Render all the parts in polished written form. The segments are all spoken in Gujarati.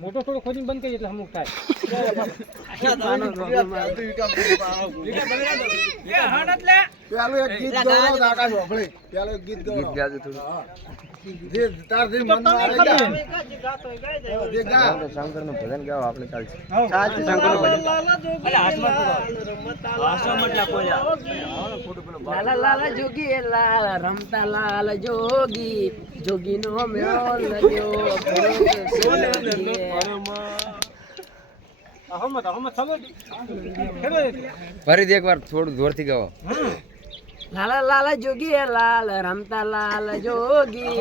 મોટો થોડો ખોદીને બંધ કરી એટલે અમુક થાય શંકર નું ભજન ગાવ આપણે ચાલશે લાલા લાલા જોગી લાલ રમતા લાલ જોગી જોગી નો મેળો લગ્યો ફરીથી એકવાર થોડું જોરથી ગાઓ લાલા લાલા જોગી લાલ રમતા લાલ જોગી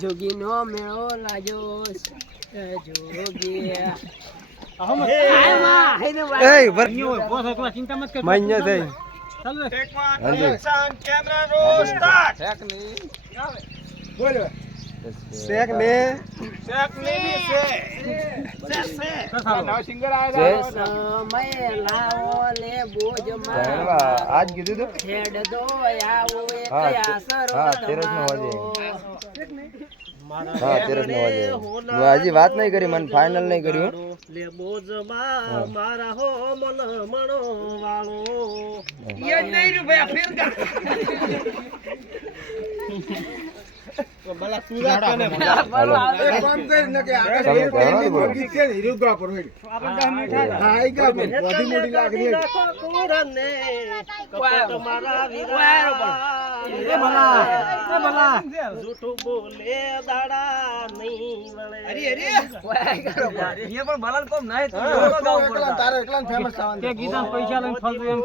જોગી નો મેળો લાગ્યો જોગી ચિંતા મત આજ કીધું તું હજી વાત નહીં કરી મને ફાઇનલ નહીં કર્યું મારા હો મન મણો વાળો જૂઠું બોલે દાડા નહીં ગીતા પૈસા લઈને ફરતું એમ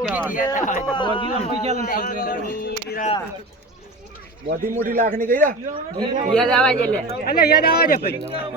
બધી મોટી લાખની ગઈ યાદ આવે છે એટલે યાદ આવે છે ભાઈ